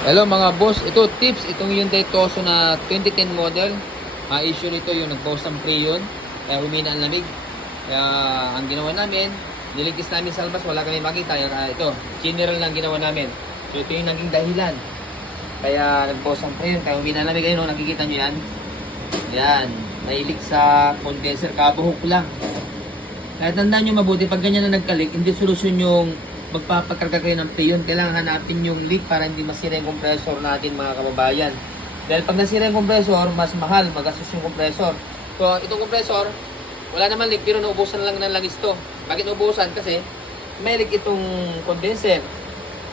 Hello mga boss, ito tips, itong Hyundai Tucson na 2010 model. Issue nito yung nag-post ng pre-yun, kaya humina ang lamig. Kaya ang ginawa namin, niligtas namin sa labas, wala kami makita. Ito, general lang ginawa namin. So ito yung naging dahilan. Kaya nag-post ng pre-yun, kaya humina ang lamig. Ayun, nakikita nyo yan. Yan, nailig sa condenser, kabuhok lang. Kaya tandaan nyo mabuti, pag ganyan na nagkalik, hindi solusyon yung magpapakarga kayo ng pre-yun. Kailangan hanapin yung leak para hindi masira yung compressor natin mga kababayan. Dahil pag nasira yung compressor, mas mahal, magastos yung compressor. So, itong compressor, wala naman leak pero naubusan lang ng langis to. Bakit naubusan? Kasi may leak itong condenser.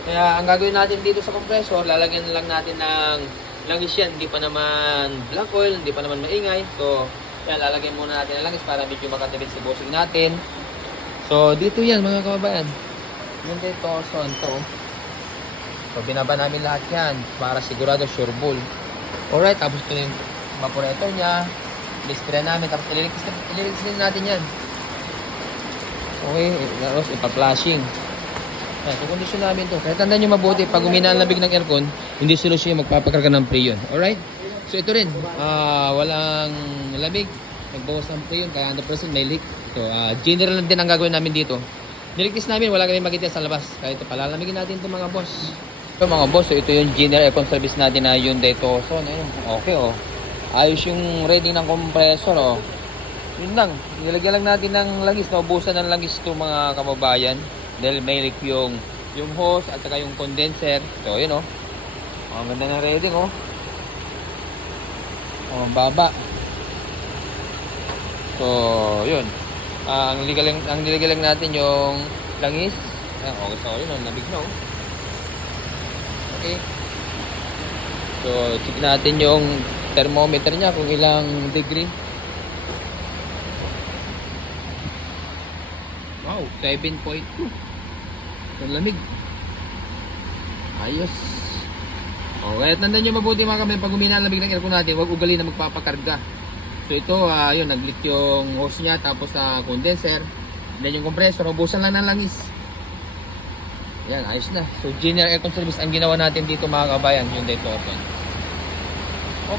Kaya ang gagawin natin dito sa compressor, lalagyan lang natin ng langis yan. Hindi pa naman black oil, hindi pa naman maingay. So, yan, lalagyan muna natin ng langis para medyo makatibid sa bossing natin. So, dito yan mga kababayan. Hyundai Tucson to. So, binaba namin lahat yan para sigurado sure bull. Alright, tapos ito yung evaporator niya. Lispray namin, tapos ililigtas din natin yan. Okay, tapos ipa-flashing. So, kondisyon namin to. Kaya tandaan nyo mabuti, pag umina ang labig ng aircon, hindi solusyon yung magpapakarga ng pre-yun. Alright? So, ito rin. Walang labig. Nagbawas ng pre-yun, kaya 100% may leak. So, general din ang gagawin namin dito. Niligtas namin, wala kami makita sa labas. Kaya ito, palalamigin natin ito mga boss. So mga boss, so ito yung general aircon service natin na Hyundai Tucson. Ayun, okay oh. Ayos yung reading ng compressor oh. Yun lang, nilagyan lang natin ng langis. Naubusan ng langis ito mga kababayan. Dahil may leak yung hose at saka yung condenser. So yun oh. Ang ganda ng reading oh. Oh, baba. So yun. Ang nilagay lang natin yung langis. Okay, sorry, nabig na oh. Okay. So, check natin yung thermometer niya kung ilang degree. Wow, 7.2. Ang lamig. Ayos. Okay, tandaan nyo mabuti mga kami, pag humina ang lamig ng aircon natin, huwag ugali na magpapakarga. So ito, yun, nag-leak yung hose niya, tapos sa condenser, then yung compressor, ubusan lang ng langis. Yan, ayos na. So general aircon service ang ginawa natin dito mga kabayan, Hyundai Tucson.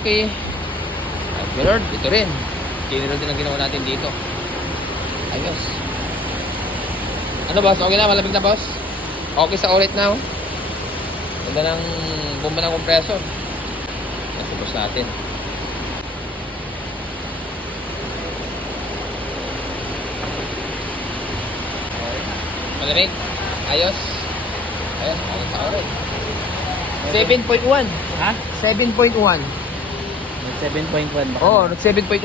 Okay. Lord, ito rin. General din ang ginawa natin dito. Ayos. Ano boss, okay na? Malamig na boss? Okay sa ulit na oh. Ganda ng bomba ng compressor. Nasubos natin. Malamig. Ayos. Ayos. Ayos sa orin. 7.1. Ha? 7.1. 7.1 ba? Oo, 7.1.